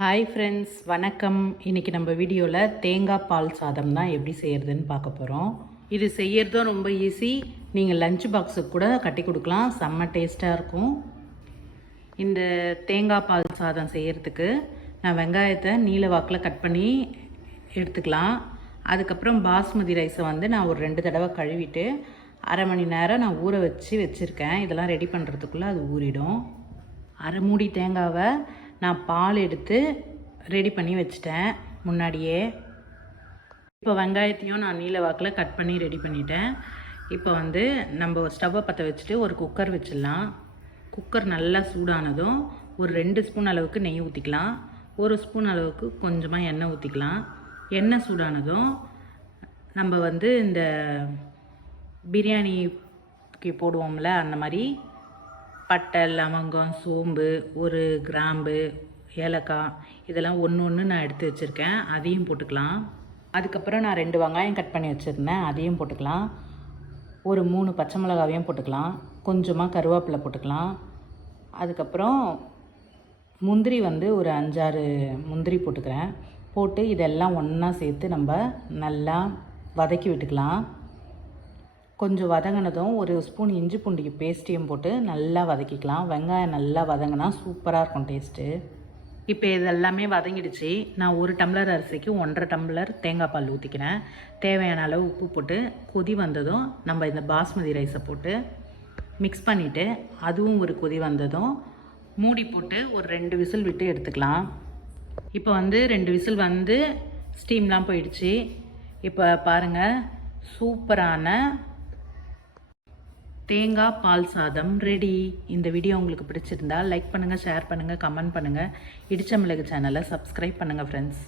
Hi friends, வணக்கம். இன்றைக்கி நம்ம வீடியோவில் தேங்காய் பால் சாதம் தான் எப்படி செய்கிறதுன்னு பார்க்க போகிறோம். இது செய்கிறதும் ரொம்ப ஈஸி. நீங்கள் லஞ்ச் பாக்ஸுக்கு கூட கட்டி கொடுக்கலாம், செம்ம டேஸ்ட்டாக இருக்கும். இந்த தேங்காய் பால் சாதம் செய்கிறதுக்கு நான் வெங்காயத்தை நீல வாக்கில் கட் பண்ணி எடுத்துக்கலாம். அதுக்கப்புறம் பாஸ்மதி ரைஸை நான் ஒரு 2 தடவை கழுவிட்டு அரை மணி நேரம் நான் ஊற வச்சுருக்கேன். இதெல்லாம் ரெடி பண்ணுறதுக்குள்ளே அது ஊறிடும். அரை மூடி தேங்காவை நான் பால் எடுத்து ரெடி பண்ணி வச்சிட்டேன் முன்னாடியே. இப்போ வெங்காயத்தையும் நான் நீல வாக்கில் கட் பண்ணி ரெடி பண்ணிட்டேன். இப்போ நம்ம ஸ்டவ்வை பற்ற வச்சுட்டு ஒரு குக்கர் வச்சிடலாம். குக்கர் நல்லா சூடானதும் ஒரு 2 ஸ்பூன் அளவுக்கு நெய் ஊற்றிக்கலாம். 1 ஸ்பூன் அளவுக்கு கொஞ்சமாக எண்ணெய் ஊற்றிக்கலாம். எண்ணெய் சூடானதும் நம்ம இந்த பிரியாணிக்கு போடுவோம்ல, அந்த மாதிரி பட்டை, லவங்கம், சோம்பு, ஒரு கிராம்பு, ஏலக்காய் இதெல்லாம் ஒன்று நான் எடுத்து வச்சுருக்கேன். அதையும் போட்டுக்கலாம். அதுக்கப்புறம் நான் 2 வெங்காயம் கட் பண்ணி வச்சுருந்தேன், அதையும் போட்டுக்கலாம். ஒரு 3 பச்சை மிளகாவையும் போட்டுக்கலாம். கொஞ்சமாக கருவேப்பிலை போட்டுக்கலாம். அதுக்கப்புறம் முந்திரி ஒரு 5-6 முந்திரி போட்டுக்கிறேன். போட்டு இதெல்லாம் ஒன்றா சேர்த்து நம்ம நல்லா வதக்கி விட்டுக்கலாம். கொஞ்சம் வதங்கினதும் ஒரு ஸ்பூன் இஞ்சி பூண்டு பேஸ்ட்டையும் போட்டு நல்லா வதக்கிக்கலாம். வெங்காயம் நல்லா வதங்கினா சூப்பராக இருக்கும் டேஸ்ட்டு. இப்போ இதெல்லாமே வதங்கிடுச்சு. நான் 1 டம்ளர் அரிசிக்கு 1.5 டம்ளர் தேங்காய் பால் ஊற்றிக்கிறேன். தேவையான அளவு உப்பு போட்டு கொதி வந்ததும் நம்ம இந்த பாஸ்மதி ரைஸை போட்டு மிக்ஸ் பண்ணிவிட்டு அதுவும் ஒரு கொதி வந்ததும் மூடி போட்டு ஒரு 2 விசில் விட்டு எடுத்துக்கலாம். இப்போ 2 விசில் ஸ்டீம்லாம் போயிடுச்சு. இப்போ பாருங்கள், சூப்பரான தேங்காய் பால் சாதம் ரெடி. இந்த வீடியோ உங்களுக்கு பிடிச்சிருந்தா லைக் பண்ணுங்கள், ஷேர் பண்ணுங்கள், கமெண்ட் பண்ணுங்கள். இடிச்ச மிளகு சேனலை சப்ஸ்கிரைப் பண்ணுங்கள் ஃப்ரெண்ட்ஸ்.